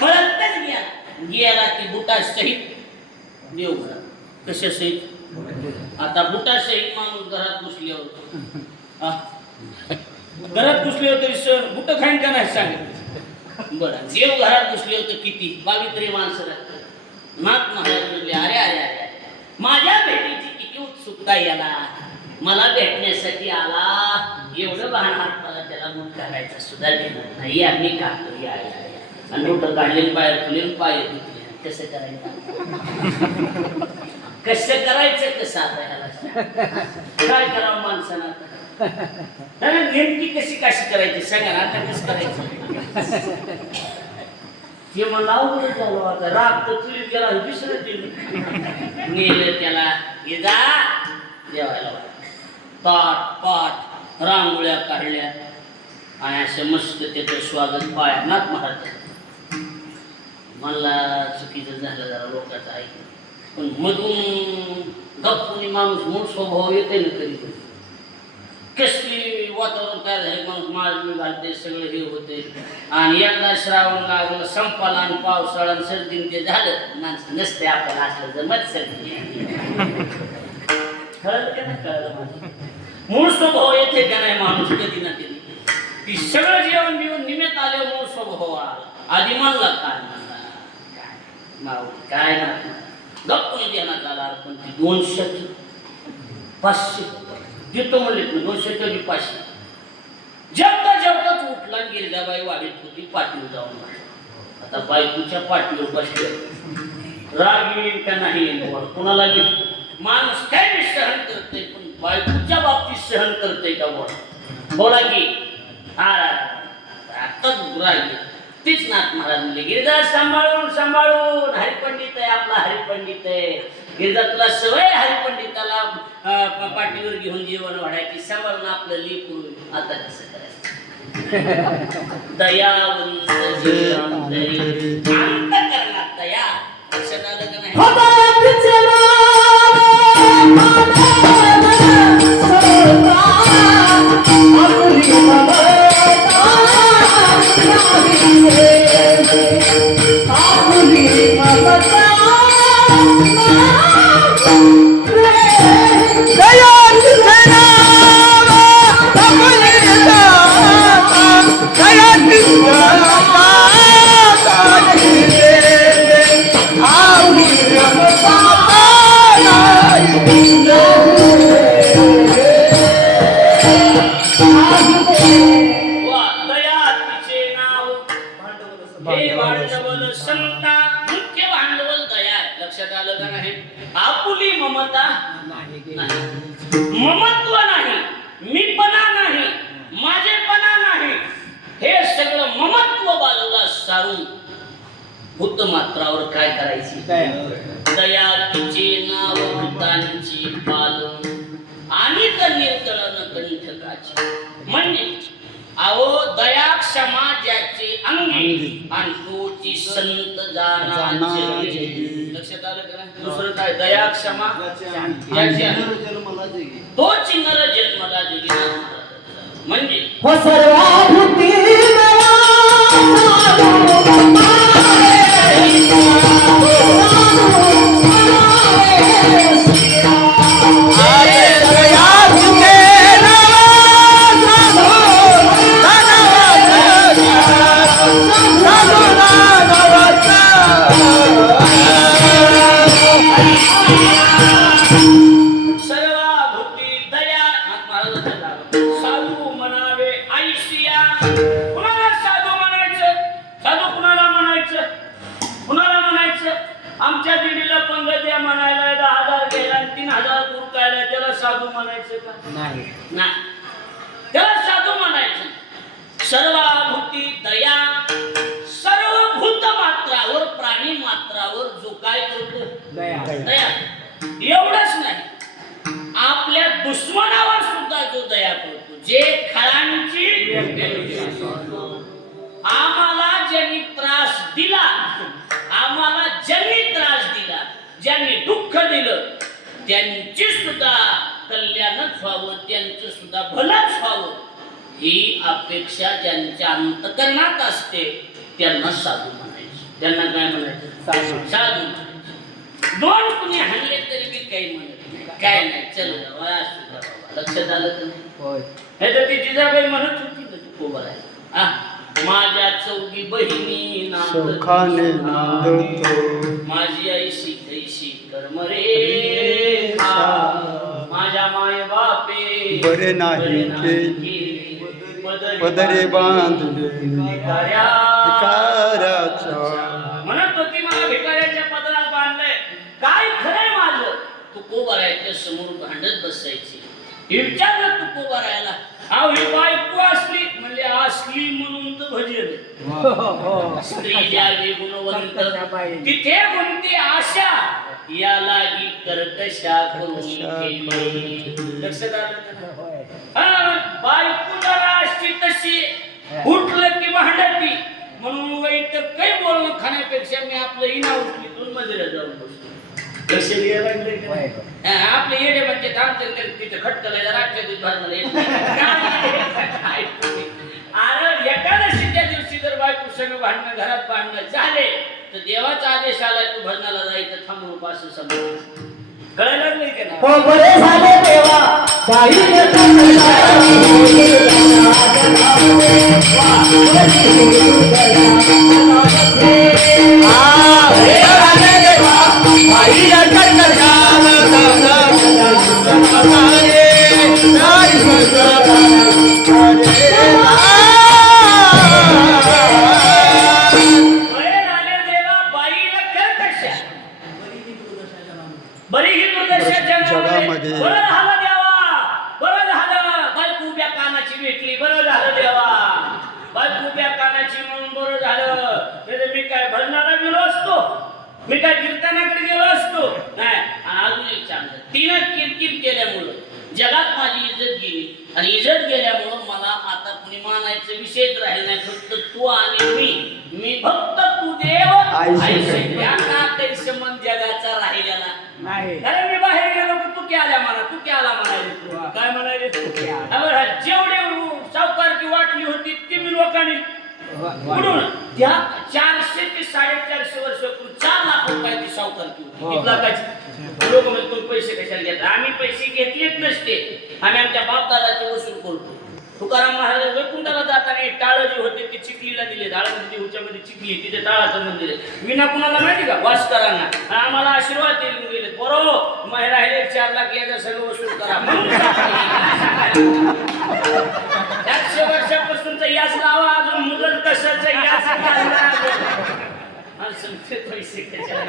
पळतच गेला ती बुटा सहित देवघरात. कशा सहित? आता बुटा सहित माणूस घरात घुसल्यावर घरात घुसले होते सर बुट खाईन का नाही सांगितलं. बरं देव घरात घुसले होते किती 22 माणसं लागतात. नाथ महाराज म्हणले अरे अरे अरे माझ्या भेटीची किती उत्सुकता याला, मला भेटण्यासाठी आला, एवढं बहाण हात त्याला मुठ करायचा सुद्धा देणार नाही. आम्ही का करूया आणि कुठं काढले पाय फुले पाय कसं करायचं कसं करायचं कसं आता ह्याला काय करावं माणसानं आता नेमकी कशी करायची सांगा ना. आता कसं करायचं ते मला अवघड झालं. आता राग तर चुलीत गेला दुसरं दिलं नेलं त्याला हे जा जेवायला ताट पाट रांगोळ्या काढल्या आणि असं मस्त त्याचं स्वागत पाया. नाथ महाराज मला चुकीचं झालं जरा लोकांचं ऐकलं, पण मधून गप्पून माणूस मूळ स्वभाव येते ना कधी कधी. कसली वातावरण तयार झाले, माणूस माळमी घालते, सगळं हे होते. आणि एकदा श्रावण लागलं संपाला आणि पावसाळा सर्दी ते झालं माणसं नसते आपल्याला असलं जमत सर्दी. कळलं का नाही कळलं माझं मूळ स्वभाव येते का नाही माणूस कधी ना कधी. ती सगळं जेवण बिवून निमित्त आले मूळ स्वभाव आधी मानला काय म्हणला काय ना गप्पून देण्यात आला. पण ती 200 500 देतो म्हणले 200 तरी 500. जेवताच उठला गिरजाबाई वाढीत होती पाठीवर जाऊन. आता बायकोच्या पाठीवर बसले राग येईल का नाही कोणाला माणूस काय बी सहन करते, पण बायकोच्या बाबतीत सहन करते का बोला की आताच राग तीच नाथ महाराज म्हणले गिरिजा सांभाळून सांभाळून हरिपंडित आहे आपला हरिपंडित आहे. गिरिजा तुला सवय हरिपंडिताला पाठीवर घेऊन जेवण वाढायची, सांभाळून आपलं लेकरू. आता कसं करायचं दयावंत अंतःकरणात दया. लक्षात आलं का नाही? ममत्व नाही, मीपणा नाही, माझेपणा नाही, हे सगळं ममत्व बाजूला सारून भूत मात्रावर काय करायची दया तिचे नाव भूतांची पालन आणि तर निर्तळन कंठकाची. म्हणजे अहो दया क्षमा ज्याचे अंगी आणि तोची संत जाणाचे. लक्षात आलं का नाही? दुसरं काय दया क्षमा ज्याचे तोची नर जन्मला दिली. म्हणजे साधू म्हणायचं का नाही? त्याला साधू म्हणायचं. सर्वभूती दया, सर्वभूत मात्रावर प्राणी मात्रावर जो काय करतो दया. एवढंच नाही आपल्या दुश्मनावर सुद्धा जो दया करतो. जे खळांची आम्हाला ज्यांनी त्रास दिला, आम्हाला ज्यांनी त्रास दिला, ज्यांनी दुःख दिलं त्यांची सुद्धा कल्याणच व्हावं, त्यांचं सुद्धा भलंच व्हावं ही अपेक्षा ज्यांच्या अंतकरणात असते त्यांना साधू म्हणायचं. त्यांना काय म्हणायचं? साधू. दोन कुणी हाणले तरी बी काही म्हणत नाही, काय नाही, चल लक्षात आलं तर नाही. हे तर ती जिजाबाई म्हणत होती ना तुकोबा राहायला. माझ्या चौघी बहिणी सुखाने नांदतो, माझी ऐशी तैशी कर्म रे, माझ्या माय बापे बरे नाही पदरे बांधले भिकाऱ्याच्या. म्हणत होती मला भिकाऱ्याच्या पदरात बांधलंय. काय खरंय माझं? तुकोबा राहायच्या समोर भांडत बसायची. विचारलं तुकोबा राहायला, अहो ही बायको असली म्हणले, असली म्हणून तर भजन. स्त्री द्यावी गुणवंत तिथे गुणती आशा, या लागी कर्कशा करून केली. लक्षात आलं? बायको जरा असती तशी उठलं की भांडती, म्हणून वाईट काही बोलणं खाण्यापेक्षा मी आपलं इना उठलीतून मजुऱ्या जाऊन बसतो. लक्ष द्यायला आपले येडे म्हणजे थांबते तिथे खटकलायला राज्य भरणार. अरे एकादशीच्या दिवशी जर बायको संग भांडणं, घरात भांडणं झाले तर देवाचा आदेश आलाय तू भजनाला जायचं, थांबून उपास समोर. कळायला लागले की नाही? हो बरे झाले देवा बरी ही दुर्दशा जगामध्ये. बरं झालं देवा, बरं झालं बायको उभ्या कानाची भेटली, बरं झालं देवा, बायको उभ्या कानाची म्हणून बरं झालं. मी काय भजनाला गेलो असतो, मी काय कीर्तनाकडे गेलो असतो नाही. अजून एक सांगतो, तिनं कीर्तन केल्यामुळं जगात माझी इज्जत गेली, आणि इज्जत गेल्यामुळं मला आता कुणी मानायचं विषयच राहील नाही. फक्त तू आणि मी फक्त तू देव काही संबंध जगाचा राहिलेला नाही. अरे मी बाहेर गेलो की तू क्या आल्या म्हणा, तू क्या आला म्हणाले, काय म्हणाले तू क्या. जेवढे सावकारकी वाटली होती ती मी लोकांनी म्हणून त्या 400 ते 450 वर्षापूर्वी 4 लाख रुपयाची सावकारकी होती. लोक म्हणतो पैसे कशाला घेतात. आम्ही पैसे घेतलेच नसते, आम्ही आमच्या बापदादाचे वसूल करतो. तुकाराम महाराज वैकुंठाला जाताना टाळ जे होते ते चिखलीला दिले. झाडामध्ये उच्यामध्ये चिखली, तिथे टाळाचं मंदिर आहे. विना कुणाला माहिती का? वासकरांना आम्हाला आशीर्वाद देऊन गेले, बरोबर मग राहिले 4 लाख याचा सगळं वसूल करा. 400 वर्षापासूनचा याच लावा, अजून मुदत कशाचं याच पैसे कशाला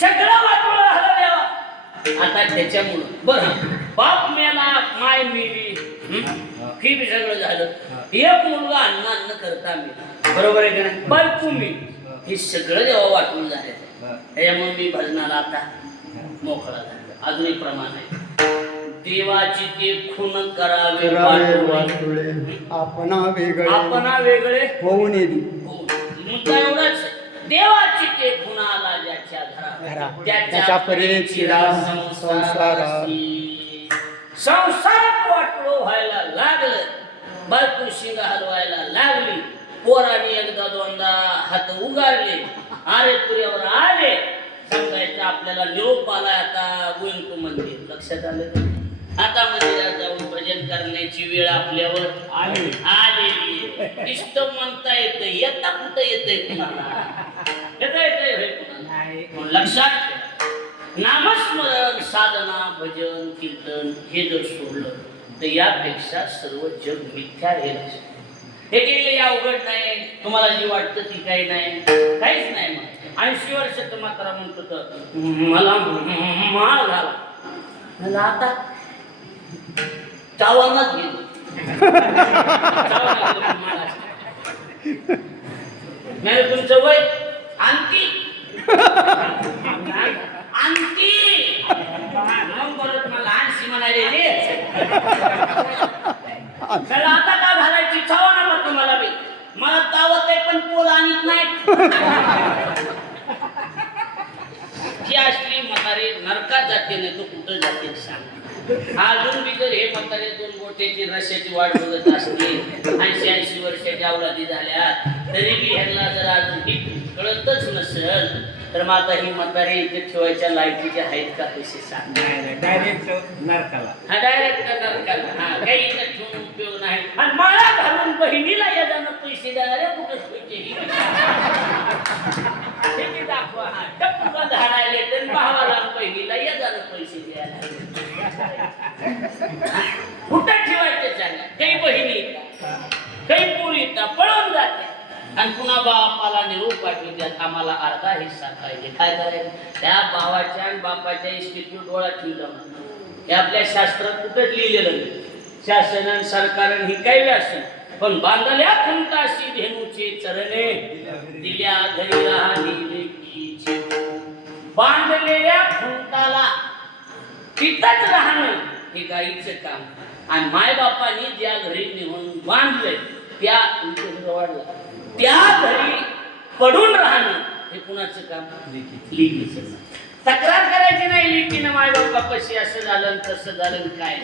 सगळं वाटलं झालं देवा. आता त्याच्यामुळं बरं बाप मेला, माय मेली, हे बी सगळं झालं. एक मुलगा अन्न करता मी, बरोबर आहे का नाही? बायको मी, हे सगळं देवा वाटून झालं. त्याच्यामुळे मी भजनाला आता मोकळा झालो. अजून एक प्रमाण आहे, देवाची ते खून करावे वाटुळे, आपणा वेगळे होऊन मुद्दा एवढाच, देवाची ते खुणाला ज्याच्या घरा त्याच्या परीची संसारात वाटलो व्हायला लागलं. बायको शिंग हलवायला लागली, पोराने एकदा दोनदा हात उगारले, अरे तुऱ्यावर आले, सांगायचं आपल्याला निरोप आलाय आता गोविंद मंदिर. लक्षात आलं? आता मंदिरात जाऊन भजन करण्याची वेळ आपल्यावर आलेली. इष्ट म्हणता येतं, येता कुठं येतंय कुणाला? येतंय कुणाला? लक्षात, नामस्मरण, साधना, भजन, कीर्तन हे जर सोडलं तर यापेक्षा सर्व जग मिथ्या राहील. हे गेले अवघड नाही, तुम्हाला जी वाटतं ती काही नाही, काहीच नाही. मग 80 वर्षाचं मात्र म्हणतो तर मला माळ झाला, आता चावानाच गेलो. नाही तुमचं वय आणखी परत मला आणशी म्हणाले आता का घालायची चावा नका तुम्हाला बी. मला तावत आहे पण पोल आणत नाही. जी असली म्हातारे नरकात जाते नाही तो कुठं जाते सांग. अजून बी जर हे म्हातारे 2 गोट्याची रश्याची वाट बघत असते 80 वर्षाची पैशाच्या अवलादी झाल्या तरी बी ह्यांना जर अजून कळतच नसेल तर मग आता ही म्हातारे इथे ठेवायच्या लायकीचे आहेत का पैसे सांग. डायरेक्ट नरकाला. हा डायरेक्ट नरकाला. हा काही इथं ठेवून उपयोग नाही. आणि मला घालून बहिणीला या जाणं पैसे देणारे कुठे पैसे दाखवा. हा टप्पा झाडायले तर भावाला बहिणीला या जाणं पैसे द्यायला कुठं ठेवायचे चांगलं. काही बहिणी येतात काही पोरी येतात पळून जाते आणि पुन्हा बापाला निरोप पाठवतात आम्हाला अर्धा हिस्सा पाहिजे. काय करायचं त्या भावाच्या आणि बापाच्या इन्स्टिट्यूट डोळा ठेवलं हे आपल्या शास्त्रात कुठंच लिहिलेलं नाही. शासन आणि सरकार ही काही असेल पण बांधल्या खुंटाशी धेनूचे चरणे दिल्या घरी राहिली लेकीची. बांधलेल्या खुंटाला तिथंच राहणं हे गाईचं काम. आणि मायबापांनी ज्या घरी नेऊन बांधलंय त्या त्या घरी पडून राहणं हे कुणाचं काम. लेकीचं. तक्रार करायची नाही लेकीनं मायबापापाशी असं झालं तसं झालं काय